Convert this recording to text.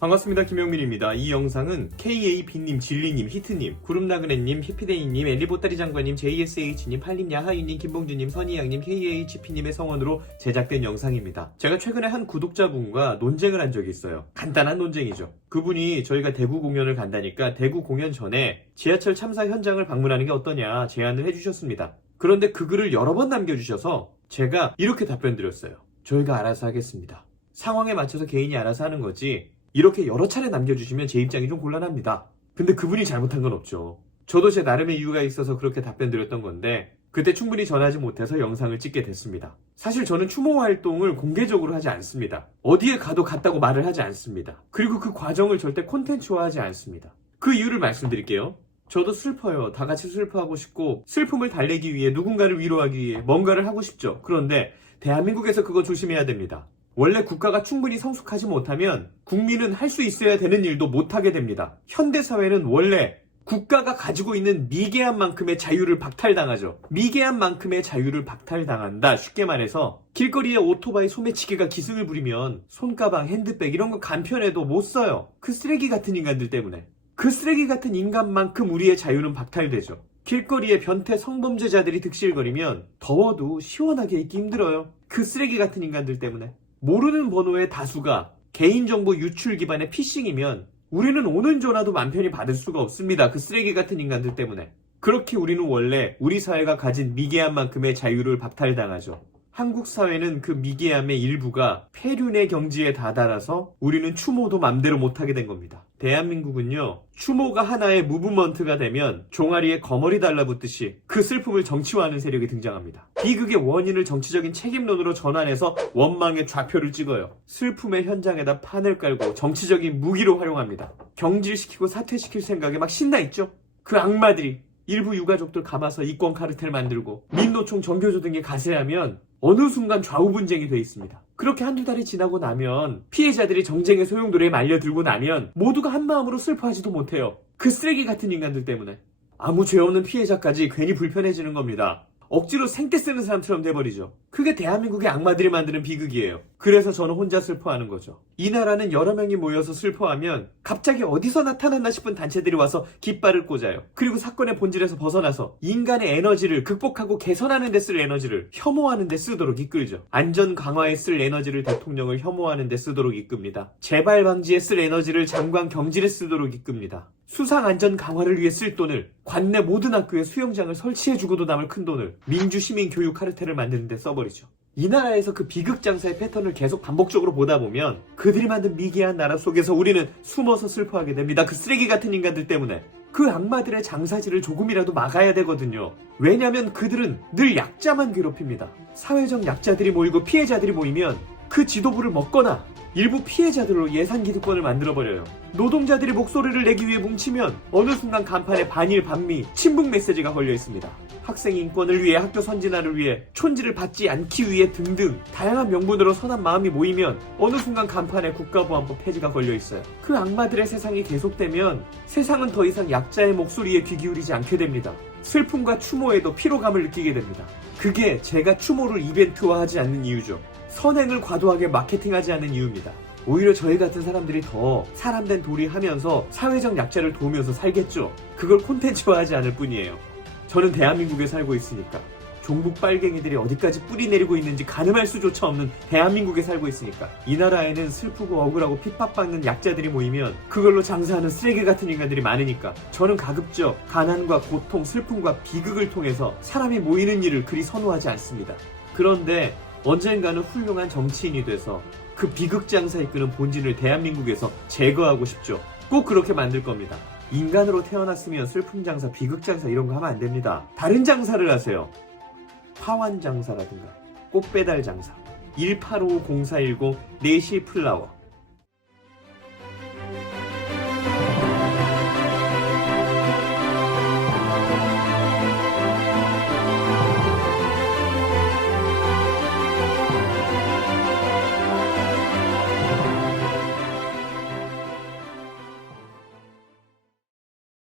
반갑습니다. 김영민입니다. 이 영상은 KAB님, 진리님, 히트님, 구름나그네님, 히피데이님, 엘리보따리 장관님, JSH님, 팔님, 야하이님, 김봉준님, 선희양님, KHP님의 성원으로 제작된 영상입니다. 제가 최근에 한 구독자분과 논쟁을 한 적이 있어요. 간단한 논쟁이죠. 그분이 저희가 대구 공연을 간다니까 대구 공연 전에 지하철 참사 현장을 방문하는 게 어떠냐 제안을 해주셨습니다. 그런데 그 글을 여러 번 남겨주셔서 제가 이렇게 답변 드렸어요. 저희가 알아서 하겠습니다. 상황에 맞춰서 개인이 알아서 하는 거지 이렇게 여러 차례 남겨주시면 제 입장이 좀 곤란합니다. 근데 그분이 잘못한 건 없죠. 저도 제 나름의 이유가 있어서 그렇게 답변 드렸던 건데 그때 충분히 전하지 못해서 영상을 찍게 됐습니다. 사실 저는 추모 활동을 공개적으로 하지 않습니다. 어디에 가도 갔다고 말을 하지 않습니다. 그리고 그 과정을 절대 콘텐츠화하지 않습니다. 그 이유를 말씀드릴게요. 저도 슬퍼요. 다 같이 슬퍼하고 싶고 슬픔을 달래기 위해 누군가를 위로하기 위해 뭔가를 하고 싶죠. 그런데 대한민국에서 그거 조심해야 됩니다. 원래 국가가 충분히 성숙하지 못하면 국민은 할 수 있어야 되는 일도 못하게 됩니다. 현대사회는 원래 국가가 가지고 있는 미개한 만큼의 자유를 박탈당하죠. 미개한 만큼의 자유를 박탈당한다. 쉽게 말해서 길거리에 오토바이 소매치기가 기승을 부리면 손가방, 핸드백 이런 거 간편해도 못 써요. 그 쓰레기 같은 인간들 때문에. 그 쓰레기 같은 인간만큼 우리의 자유는 박탈되죠. 길거리에 변태 성범죄자들이 득실거리면 더워도 시원하게 있기 힘들어요. 그 쓰레기 같은 인간들 때문에. 모르는 번호의 다수가 개인정보 유출 기반의 피싱이면 우리는 오는 전화도 맘 편히 받을 수가 없습니다. 그 쓰레기 같은 인간들 때문에. 그렇게 우리는 원래 우리 사회가 가진 미개한 만큼의 자유를 박탈당하죠. 한국 사회는 그 미개함의 일부가 폐륜의 경지에 다다라서 우리는 추모도 맘대로 못하게 된 겁니다. 대한민국은요, 추모가 하나의 무브먼트가 되면 종아리에 거머리 달라붙듯이 그 슬픔을 정치화하는 세력이 등장합니다. 비극의 원인을 정치적인 책임론으로 전환해서 원망의 좌표를 찍어요. 슬픔의 현장에다 판을 깔고 정치적인 무기로 활용합니다. 경질시키고 사퇴시킬 생각에 막 신나 있죠? 그 악마들이 일부 유가족들 감아서 이권 카르텔 만들고 민노총 정교조 등에 가세하면 어느 순간 좌우분쟁이 돼 있습니다. 그렇게 한두 달이 지나고 나면 피해자들이 정쟁의 소용돌이에 말려들고 나면 모두가 한마음으로 슬퍼하지도 못해요. 그 쓰레기 같은 인간들 때문에. 아무 죄 없는 피해자까지 괜히 불편해지는 겁니다. 억지로 생떼 쓰는 사람처럼 돼버리죠. 그게 대한민국의 악마들이 만드는 비극이에요. 그래서 저는 혼자 슬퍼하는 거죠. 이 나라는 여러 명이 모여서 슬퍼하면 갑자기 어디서 나타났나 싶은 단체들이 와서 깃발을 꽂아요. 그리고 사건의 본질에서 벗어나서 인간의 에너지를 극복하고 개선하는 데 쓸 에너지를 혐오하는 데 쓰도록 이끌죠. 안전 강화에 쓸 에너지를 대통령을 혐오하는 데 쓰도록 이끕니다. 재발 방지에 쓸 에너지를 장관 경질에 쓰도록 이끕니다. 수상 안전 강화를 위해 쓸 돈을 관내 모든 학교에 수영장을 설치해주고도 남을 큰 돈을 민주시민 교육 카르텔을 만드는 데 써버리죠. 이 나라에서 그 비극장사의 패턴을 계속 반복적으로 보다 보면 그들이 만든 미개한 나라 속에서 우리는 숨어서 슬퍼하게 됩니다. 그 쓰레기 같은 인간들 때문에. 그 악마들의 장사질을 조금이라도 막아야 되거든요. 왜냐면 그들은 늘 약자만 괴롭힙니다. 사회적 약자들이 모이고 피해자들이 모이면 그 지도부를 먹거나 일부 피해자들로 예산기득권을 만들어버려요. 노동자들이 목소리를 내기 위해 뭉치면 어느 순간 간판에 반일 반미 친북 메시지가 걸려있습니다. 학생 인권을 위해 학교 선진화를 위해 촌지를 받지 않기 위해 등등 다양한 명분으로 선한 마음이 모이면 어느 순간 간판에 국가보안법 폐지가 걸려있어요. 그 악마들의 세상이 계속되면 세상은 더 이상 약자의 목소리에 귀 기울이지 않게 됩니다. 슬픔과 추모에도 피로감을 느끼게 됩니다. 그게 제가 추모를 이벤트화하지 않는 이유죠. 선행을 과도하게 마케팅하지 않는 이유입니다. 오히려 저희 같은 사람들이 더 사람된 도리 하면서 사회적 약자를 도우면서 살겠죠. 그걸 콘텐츠화하지 않을 뿐이에요. 저는 대한민국에 살고 있으니까. 종북 빨갱이들이 어디까지 뿌리 내리고 있는지 가늠할 수조차 없는 대한민국에 살고 있으니까. 이 나라에는 슬프고 억울하고 핍박받는 약자들이 모이면 그걸로 장사하는 쓰레기 같은 인간들이 많으니까 저는 가급적 가난과 고통, 슬픔과 비극을 통해서 사람이 모이는 일을 그리 선호하지 않습니다. 그런데 언젠가는 훌륭한 정치인이 돼서 그 비극장사 이끄는 본질을 대한민국에서 제거하고 싶죠. 꼭 그렇게 만들 겁니다. 인간으로 태어났으면 슬픔장사, 비극장사 이런 거 하면 안 됩니다. 다른 장사를 하세요. 파완장사라든가 꽃배달 장사, 1855-0410 4시 플라워,